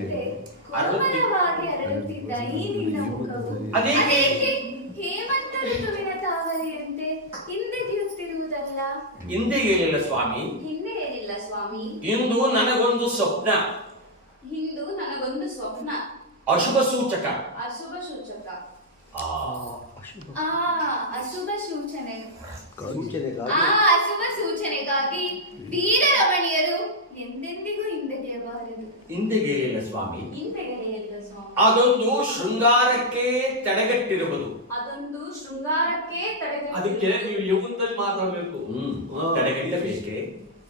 ಅರಳುತ್ತಿದ್ದಂತೆ ಕೋಮಲವಾಗಿ ಅರಳುತ್ತಿದ್ದ ಈ ನಿನ್ನ ಮುಖವು ಅದೇಕೆ ಹೇಮಂತ ಋತುವಿನ ತಾವರೆಯಂತೆ ಹಿಂದೆಗೆಯುತ್ತಿರುವುದಲ್ಲ. ಹಿಂದೆಗೆ ಇಲ್ಲ ಸ್ವಾಮಿ. ಹಿಂದೆ ಏನಿಲ್ಲ ಸ್ವಾಮಿ. ಇಂದು ನನಗೊಂದು ಸ್ವಪ್ನ. ಇಂದು ನನಗೊಂದು ಸ್ವಪ್ನ. ಅಶುಭ ಸೂಚಕ. ಅಶುಭ ಸೂಚಕ. ಆ ಅಶುಭ ಸೂಚನೆ. ಅಶುಭ ಸೂಚನೆಗಾಗಿ ವೀರರಮಣಿಯರು ಎಂದೆಂದಿಗೂ ಹಿಂದೆಗೆಯಬಾರದು. ಹಿಂದೆಗೆಯಲಿಲ್ಲ ಸ್ವಾಮಿ. ಹಿಂದೆಗೆಯಲಿಲ್ಲ ಸ್ವಾಮಿ. ಅದೊಂದು ಶೃಂಗಾರಕ್ಕೆ ತಡೆಗಟ್ಟಿರುವುದು. ಅದೊಂದು ಶೃಂಗಾರಕ್ಕೆ ಅದಕ್ಕೆ ನೀವು ಯುಗದಲ್ಲಿ ಮಾತಾಡಬೇಕು. ತಡೆಗಟ್ಟಬೇಕೆ?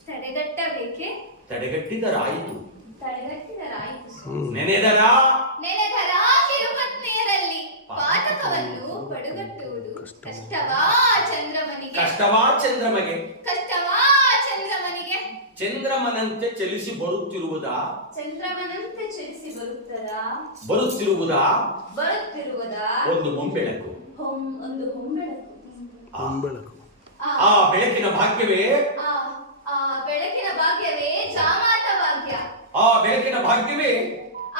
ತಡೆಗಟ್ಟಬೇಕೆ? ತಡೆಗಟ್ಟಿದರಾಯಿತು. ತಡೆಗಟ್ಟಿದರಾಯಿತು. ನೆನೆದರ ಕಿರುಪತ್ನಿಯರಲ್ಲಿ ಪಾತಕವನ್ನು ಪಡುಗಟ್ಟುವುದು ಕಷ್ಟವಾ ಚಂದ್ರಮನಿಗೆ. ಕಷ್ಟವಾ ಚಂದ್ರಮಗೆ. ಕಷ್ಟವಾ ಚಂದ್ರಮನಿಗೆ. ಚಂದ್ರಮನಂತೆ ಚಲಿಸಿ ಬರುತ್ತಿರುವುದಾ? ಚಂದ್ರಮನಂತೆ ಚಲಿಸಿ ಬರುತ್ತದಾ? ಬರುತ್ತಿರುವುದಾ? ಬರುತ್ತಿರುವುದಾ? ಒಂದು ಮುಂಬೆಳಕು. ಒಂದು ಹೊಂಬೆಳಕು. ಆ ಬೆಳಕಿನ ಭಾಗ್ಯವೇ. ಆ ಬೆಳಕಿನ ಭಾಗ್ಯವೇ ಜಾಮಾತ ಭಾಗ್ಯ. ಆ ಬೆಳಕಿನ ಭಾಗ್ಯವೇ.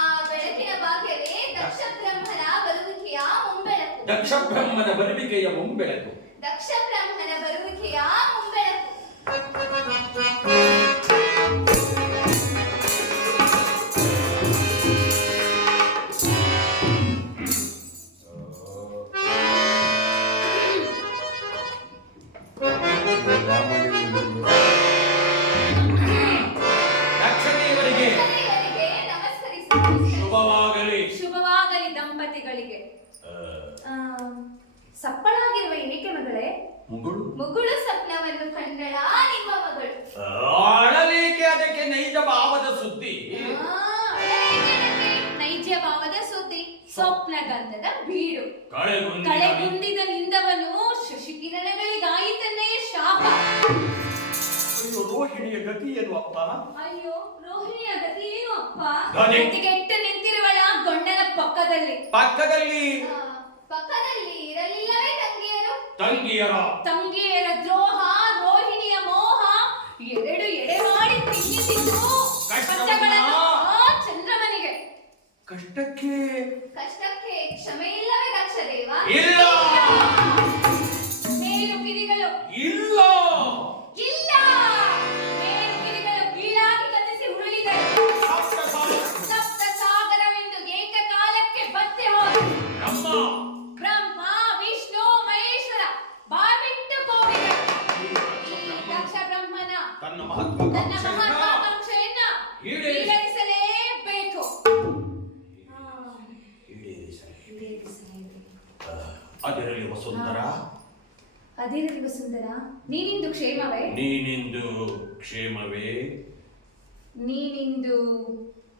ಆ ಬೆಳಕಿನ ಭಾಗ್ಯವೇ ದಕ್ಷ ಬ್ರಹ್ಮನ ಬರುವಿಕೆಯ ಮುಂಬೆಳಕು. ದಕ್ಷ ಬ್ರಹ್ಮನ ಬರುವಿಕೆಯ ಮುಂಬೆಳಕು. ದಕ್ಷ ಬ್ರಹ್ಮನ ಬರುವಿಕೆಯ ಮುಂಬೆಳಕು. ಶುಭವಾಗಲಿ. ಶುಭವಾಗಲಿ ದಂಪತಿಗಳಿಗೆ. ಸಪ್ಪಳಾಗಿರುವ ಏಕೆ ಮಗಳೇ? ಮುಗುಳು ಸ್ವಪ್ನವನ್ನು ಕಂಡಳ ನಿಮ್ಮ ಮಗಳು. ಅಳಲೇಕೆ ಅದಕ್ಕೆ ನೈಜ ಭಾವದ ಸುದ್ದಿ. ನೈಜ ಭಾವದ ಸುದ್ದಿ. ಸ್ವಪ್ನ ಗಂಧದ ಬೀಡು. ಕಳೆಗುಂದಿದ ನಿಂದವನು ಶಶಿಕಿರಣಗಳಿಗಾಯಿತನ್ನೇ ಶಾಪ. ಅಯ್ಯೋ ರೋಹಿಣಿಯ ಗತಿ ಏನು ಅಪ್ಪ? ಅಯ್ಯೋ ರೋಹಿಣಿಯ ಗತಿ ಏನು ಅಪ್ಪ? ಗತಿಗೆಟ್ಟು ನಿಂತಿರುವಳ ಗಂಡನ ಪಕ್ಕದಲ್ಲಿ. ಪಕ್ಕದಲ್ಲಿ ಇರಲಿಲ್ಲವೇ ತಂಗಿಯರ ದ್ರೋಹ, ರೋಹಿಣಿಯ ಮೋಹ ಎರಡು ಎಡೆ ಮಾಡಿ ತಿನ್ನಿಸಿದ್ದು ಚಂದ್ರಮನಿಗೆ. ಕಷ್ಟಕ್ಕೆ ಕ್ಷಮೆ ಇಲ್ಲವೇ ದಕ್ಷದೇವ? ಇಲ್ಲ. ಮೇಲು ಕಿರಿಗಳು ಇಲ್ಲ. ಮೇಲು ಕಿರಿಗಳು ಕೀಳಾಗಿ ಕತ್ತಿಸಿ ಉರುಳಿದರು. ಸಪ್ತ ಸಾಗರವೆಂದು ಏಕಕಾಲಕ್ಕೆ ಬತ್ತಿ ಹೋದರು. ಬ್ರಹ್ಮ ವಿಷ್ಣು ಮಹೇಶ್ವರ ಬಾಬಿಟ್ಟು ಕೋಗಿದರು. ದಕ್ಷ ಬ್ರಹ್ಮನ ತನ್ನ ಮಹತ್ವಾಕಾಂಕ್ಷೆಯನ್ನ ಈಡೇರಿಸಲೇಬೇಕು. ಅದಿರಲಿ ವಸುಂಧರ. ಅದಿರಲಿ ವಸುಂಧರ. ನೀನಿಂದು ಕ್ಷೇಮವೇ? ನೀನಿಂದು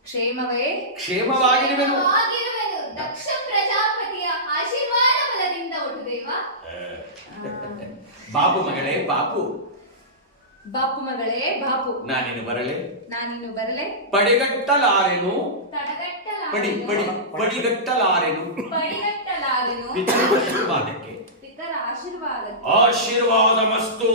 ಕ್ಷೇಮವೇ? ಕ್ಷೇಮವಾಗಿರುವೆನು. ದಕ್ಷ ಪ್ರಜಾಪತಿಯ ಆಶೀರ್ವಾದ ಬಲದಿಂದ ಒಟ್ಟು ದೇವ. ಬಾಪು ಮಗಳೇ ಬಾಪು. ಬಾಪು ಮಗಳೇ ಬಾಪು. ನಾನಿನ್ನು ಬರಲೆ. ಪಡಿಗಟ್ಟಲಾರೆನು. ಪಡಿಗಟ್ಟಲಾರೆನು. ಪಿತರ ಆಶೀರ್ವಾದಕ್ಕೆ. ಆಶೀರ್ವಾದ ಮಸ್ತು.